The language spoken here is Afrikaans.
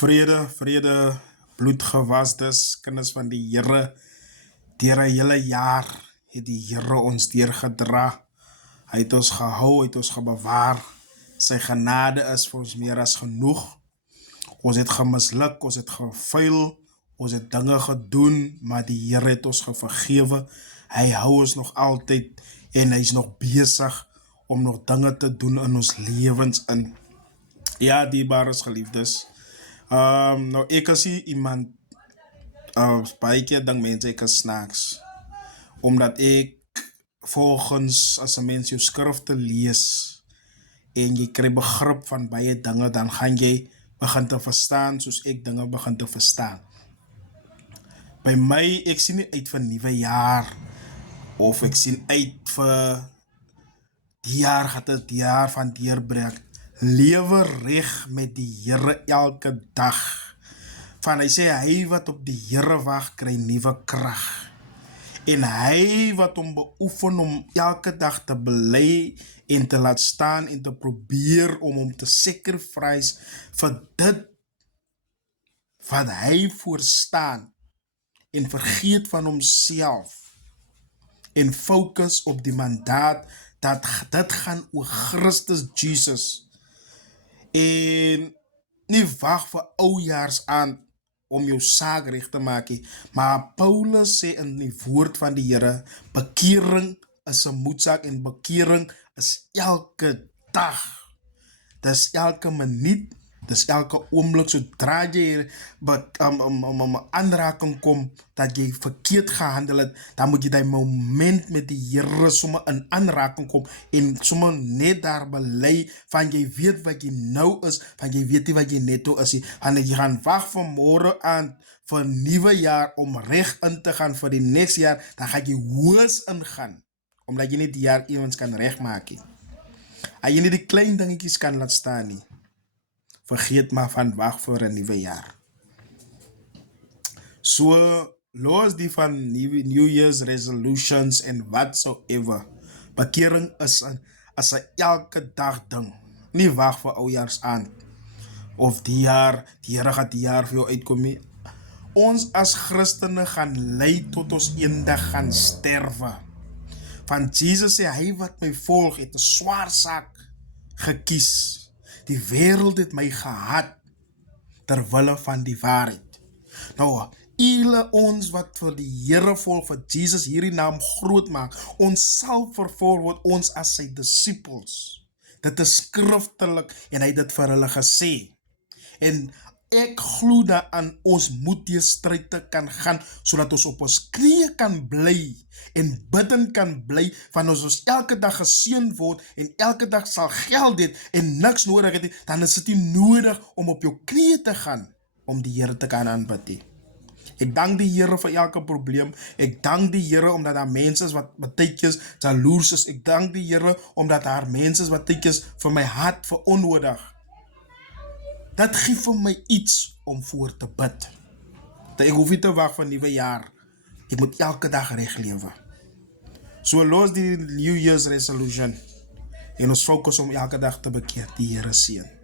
Vrede, bloedgewasdes, kinders van die Here. Deur 'n hele jaar het die Here ons deurgedra. Hy het ons gehou, hy het ons gebewaar. Sy genade is vir ons meer as genoeg. Ons het gemisluk, ons het gefaal, ons het dinge gedoen, maar die Here het ons vergewe. Hy hou ons nog altyd en hy is nog besig om nog dinge te doen in ons lewens in. Ja, dierbares geliefdes. Nou ek is nie iemand, baie keer dink mense ek is snaaks, omdat ek volgens, as 'n mens jou skrifte lees en jy kry begrip van baie dinge, dan gaan jy begin te verstaan soos ek dinge begin te verstaan. By my, ek sien nie uit vir nuwe jaar, of ek sien uit vir die jaar gaat het jaar van deurbreek. Lewe reg met die Here elke dag. Van hy sê, hy wat op die Here wag, kry nuwe krag. En hy wat hom beoefen om elke dag te bely en te laat staan en te probeer om hom te sacrifice vir dit wat hy voorstaan en vergeet van homself en fokus op die mandaat dat dit gaan oor Christus Jesus. En nie wag vir oujaars aan om jou saak reg te maak nie. Maar Paulus sê in die woord van die Here, bekering is 'n moedsaak en bekering is elke dag. Dis elke minuut, dis elke oomblik. Sodra jy aanraking kom dat jy verkeerd gehandel het, dan moet jy die moment met die Here sommer in aanraking kom en sommer net daar bely van jy weet wat jy nou is, van jy weet nie wat jy netto is nie. En jy gaan wag van môre aan vir 'n nuwe jaar om reg in te gaan vir die next jaar, dan gaan jy hoos ingaan, omdat jy nie die jaar ewens kan regmaak nie. En jy nie die klein dingetjies kan laat staan nie. Vergeet maar van wag vir 'n nuwe jaar. So, los die van New Year's resolutions en whatsoever. Bekering is 'n elke dag ding. Nie wag vir oujaars aan. Of die Here gaat die jaar vir jou uitkom nie. Ons as Christene gaan lei tot ons eendag gaan sterwe. Van Jesus sê, hy wat my volg het 'n swaar saak gekies. Die wêreld het my gehaat ter wille van die waarheid. Nou, ons wat vir die Here volg, vir Jesus hierdie naam groot maak, ons sal vervolg word, ons as sy disciples. Dit is skriftelik en hy het dit vir hulle gesê. En ek glo daaraan ons moet die stryd te kan gaan, sodat ons op ons knieë kan bly en bidden kan bly, van ons elke dag geseën word en elke dag sal geld het en niks nodig het, dan is dit nie nodig om op jou knieë te gaan om die Here te kan aanbid nie. Ek dank die Here vir elke probleem. Ek dank die Here omdat daar mense is wat partytjies jaloers is. Ek dank die Here omdat daar mense is wat partytjies vir my hart veronnodig. Dat gee vir my iets om voor te bid. Dat ek hoef nie te wag vir 'n nuwe jaar. Ek moet elke dag reg lewe. So los die New Year's resolution en ons fokus om elke dag te bekeer. Die Here seën.